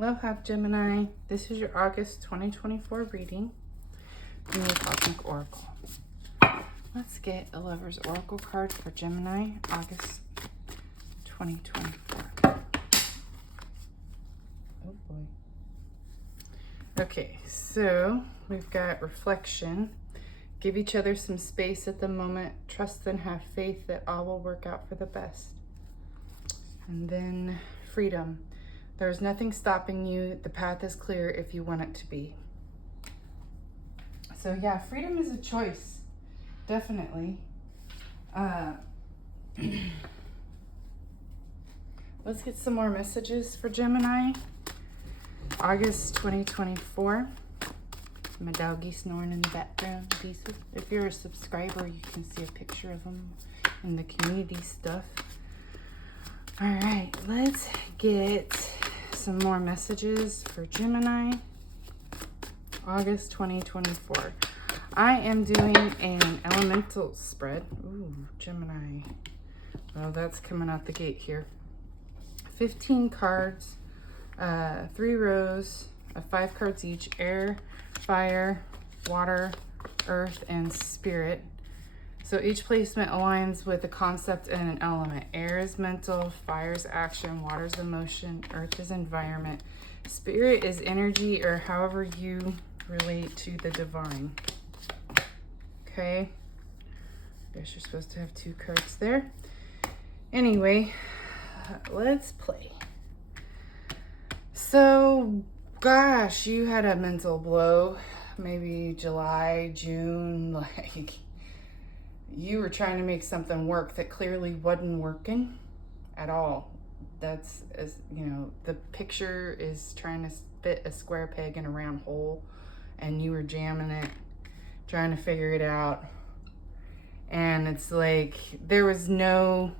Aloha, Gemini. This is your August 2024 reading from the Cosmic Oracle. Let's get a Lover's Oracle card for Gemini, August 2024. Oh boy. Okay, so we've got reflection. Give each other some space at the moment. Trust and have faith that all will work out for the best. And then freedom. There's nothing stopping you. The path is clear if you want it to be. So yeah, freedom is a choice. Definitely. Let's get some more messages for Gemini. August 2024. My doggy snoring in the background. If you're a subscriber, you can see a picture of them in the community stuff. All right, let's get some more messages for Gemini, August 2024. I am doing an elemental spread. Ooh, Gemini. Well, that's coming out the gate here. 15 cards, 3 rows of 5 cards each: air, fire, water, earth, and spirit. So each placement aligns with a concept and an element. Air is mental, fire is action, water is emotion, earth is environment, spirit is energy, or however you relate to the divine. Okay, guess you're supposed to have 2 cards there. Anyway, let's play. So, gosh, you had a mental blow, maybe July, June, like you were trying to make something work that clearly wasn't working at all. That's, as you know, the picture is trying to fit a square peg in a round hole, and you were jamming it, trying to figure it out. And it's like there was nothing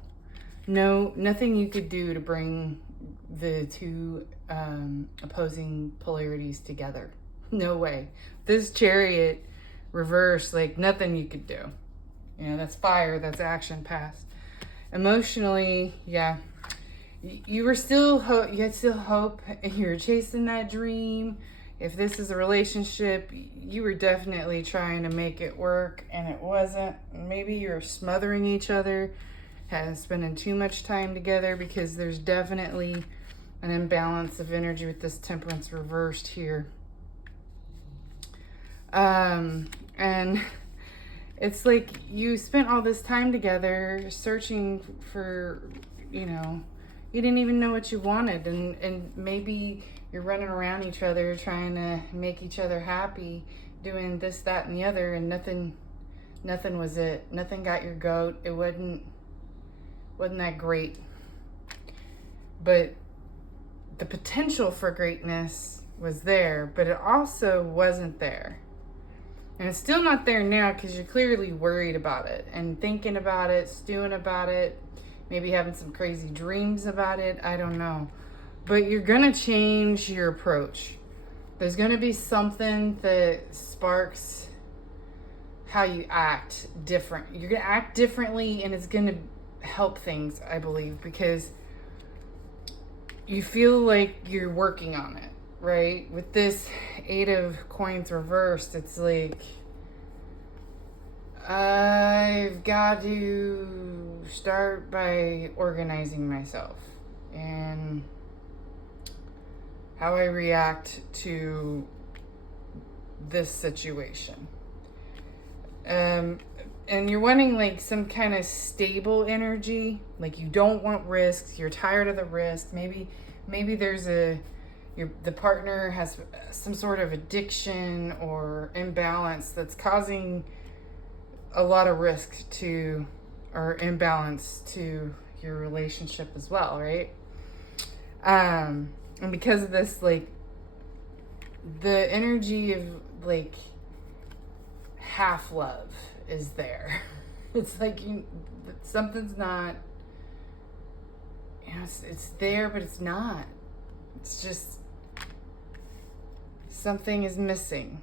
you could do to bring the 2 opposing polarities together. No way. This Chariot reverse, like nothing you could do. You know, that's fire, that's action past. Emotionally, yeah, you were still you had still hope. You were chasing that dream. If this is a relationship, you were definitely trying to make it work, and it wasn't. Maybe you're smothering each other, spending too much time together, because there's definitely an imbalance of energy with this Temperance reversed here. And it's like you spent all this time together searching for, you know, you didn't even know what you wanted, and maybe you're running around each other trying to make each other happy, doing this, that, and the other, and nothing was it. Nothing got your goat. It wasn't that great. But the potential for greatness was there, but it also wasn't there. And it's still not there now, because you're clearly worried about it and thinking about it, stewing about it, maybe having some crazy dreams about it. I don't know. But you're going to change your approach. There's going to be something that sparks how you act different. You're going to act differently, and it's going to help things, I believe, because you feel like you're working on it. Right? With this 8 of Coins reversed, it's like, I've got to start by organizing myself and how I react to this situation. And you're wanting like some kind of stable energy, like you don't want risks, you're tired of the risk. Maybe there's the partner has some sort of addiction or imbalance that's causing a lot of risk to, or imbalance to, your relationship as well, right? And because of this, like the energy of like half love is there. It's like something's not, you know, it's there, but it's not. It's just something is missing.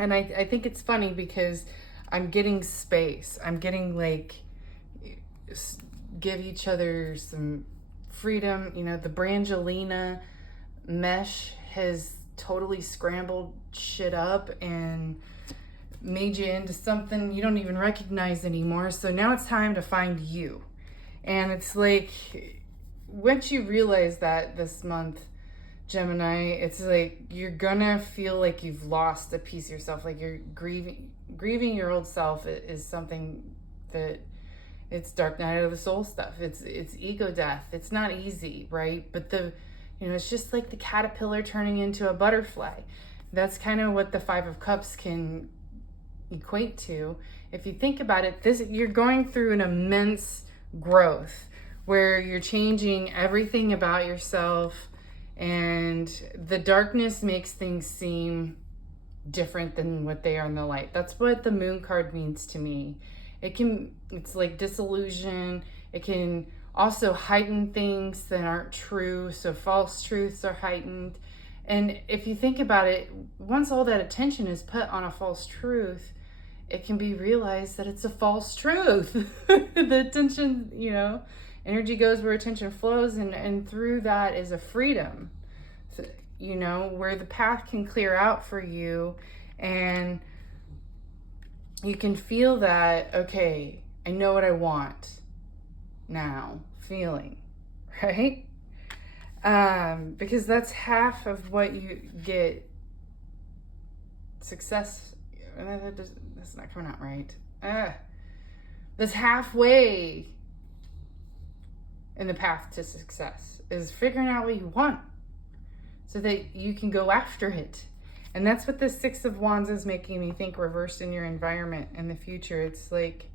And I think it's funny because I'm getting space. I'm getting like, give each other some freedom. You know, the Brangelina mesh has totally scrambled shit up and made you into something you don't even recognize anymore. So now it's time to find you. And it's like, once you realize that this month, Gemini, it's like you're gonna feel like you've lost a piece of yourself, like you're grieving your old self is something that, it's dark night of the soul stuff. It's ego death. It's not easy, right? But it's just like the caterpillar turning into a butterfly. That's kind of what the Five of Cups can equate to. If you think about it, you're going through an immense growth where you're changing everything about yourself, and the darkness makes things seem different than what they are in the light. That's what the moon card means to me. It's like disillusion. It can also heighten things that aren't true. So false truths are heightened. And if you think about it, once all that attention is put on a false truth, it can be realized that it's a false truth. The attention, energy goes where attention flows, and through that is a freedom, where the path can clear out for you, and you can feel that, okay, I know what I want now, feeling, right? Because that's half of what you get success. That's not coming out right. That's halfway in the path to success, is figuring out what you want so that you can go after it. And that's what the Six of Wands is making me think, reversed in your environment in the future. It's like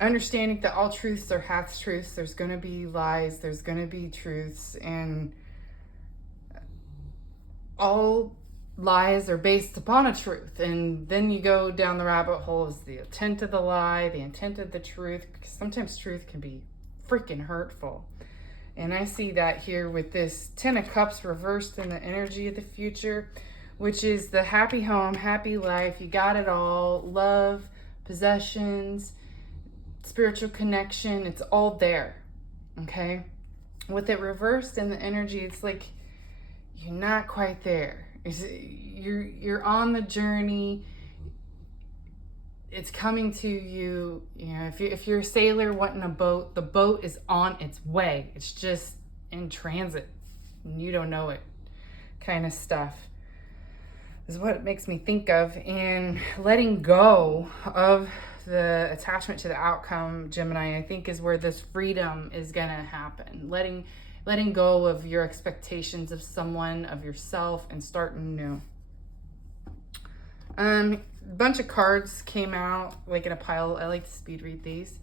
understanding that all truths are half truths. There's going to be lies. There's going to be truths. And all lies are based upon a truth. And then you go down the rabbit hole as the intent of the lie, the intent of the truth. Because sometimes truth can be freaking hurtful. And I see that here with this Ten of Cups reversed in the energy of the future, which is the happy home, happy life. You got it all. Love, possessions, spiritual connection. It's all there. Okay? With it reversed in the energy, it's like you're not quite there. You're on the journey. It's coming to you. If you're a sailor wanting a boat, the boat is on its way. It's just in transit, and you don't know it. Kind of stuff is what it makes me think of. And letting go of the attachment to the outcome, Gemini, I think is where this freedom is gonna happen. Letting go of your expectations of someone, of yourself, and starting new. A bunch of cards came out like in a pile. I like to speed read these.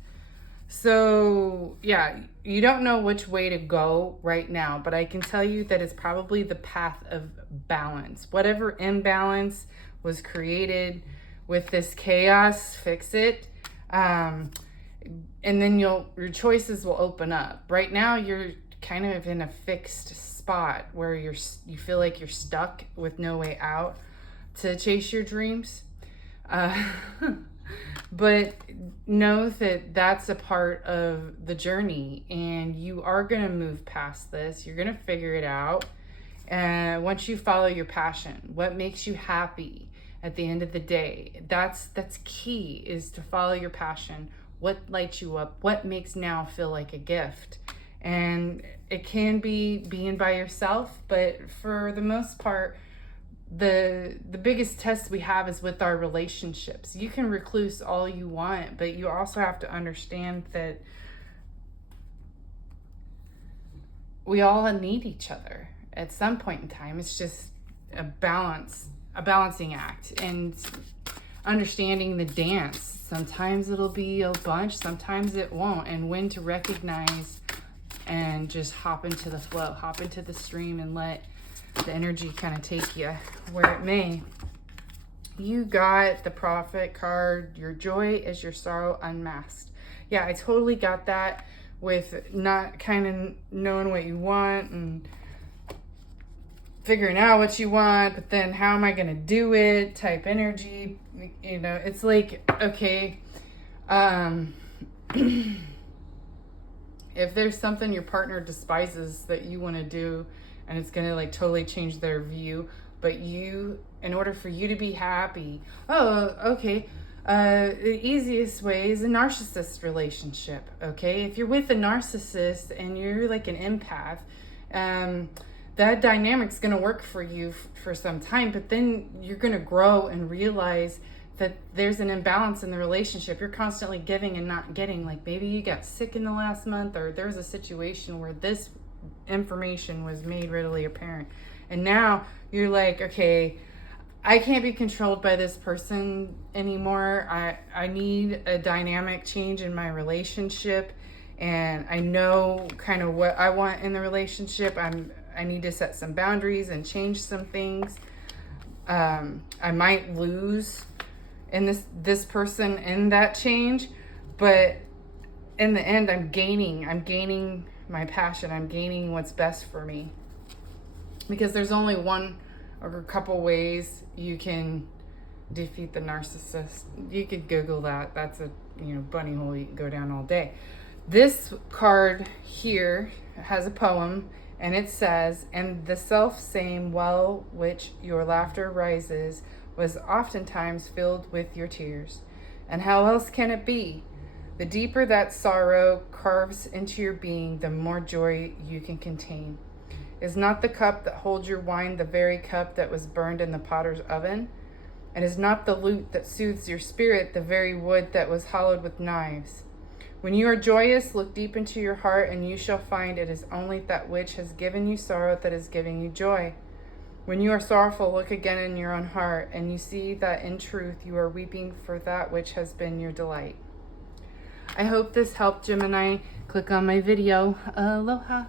So yeah, you don't know which way to go right now, but I can tell you that it's probably the path of balance. Whatever imbalance was created with this chaos, fix it. And then your choices will open up. Right now, you're kind of in a fixed spot where you feel like you're stuck with no way out to chase your dreams. But know that that's a part of the journey, and you are going to move past this. You're going to figure it out. And once you follow your passion, what makes you happy at the end of the day, that's key, is to follow your passion. What lights you up? What makes now feel like a gift? And it can be being by yourself, but for the most part, the biggest test we have is with our relationships. You can recluse all you want, but you also have to understand that we all need each other at some point in time. It's just a balancing act, and understanding the dance. Sometimes it'll be a bunch, sometimes it won't, and when to recognize and just hop into the flow, hop into the stream, and let the energy kind of take you where it may. You got the Prophet card. Your joy is your sorrow unmasked. Yeah, I totally got that with not kind of knowing what you want and figuring out what you want, but then how am I going to do it type energy. It's like, okay, If there's something your partner despises that you want to do and it's going to like totally change their view, but you, in order for you to be happy, oh, okay, the easiest way is a narcissist relationship, okay? If you're with a narcissist and you're like an empath, that dynamic's going to work for you for some time, but then you're going to grow and realize that there's an imbalance in the relationship. You're constantly giving and not getting. Like maybe you got sick in the last month, or there was a situation where this information was made readily apparent. And now you're like, okay, I can't be controlled by this person anymore. I need a dynamic change in my relationship. And I know kind of what I want in the relationship. I need to set some boundaries and change some things. I might lose in this person in that change, but in the end I'm gaining my passion. I'm gaining what's best for me, because there's only one or a couple ways you can defeat the narcissist. You could Google that. That's a bunny hole you can go down all day. This card here has a poem, and it says, "And the self same well which your laughter rises was oftentimes filled with your tears. And how else can it be? The deeper that sorrow carves into your being, the more joy you can contain. Is not the cup that holds your wine the very cup that was burned in the potter's oven? And is not the lute that soothes your spirit the very wood that was hollowed with knives? When you are joyous, look deep into your heart, and you shall find it is only that which has given you sorrow that is giving you joy. When you are sorrowful, look again in your own heart, and you see that in truth you are weeping for that which has been your delight." I hope this helped, Gemini. Click on my video. Aloha.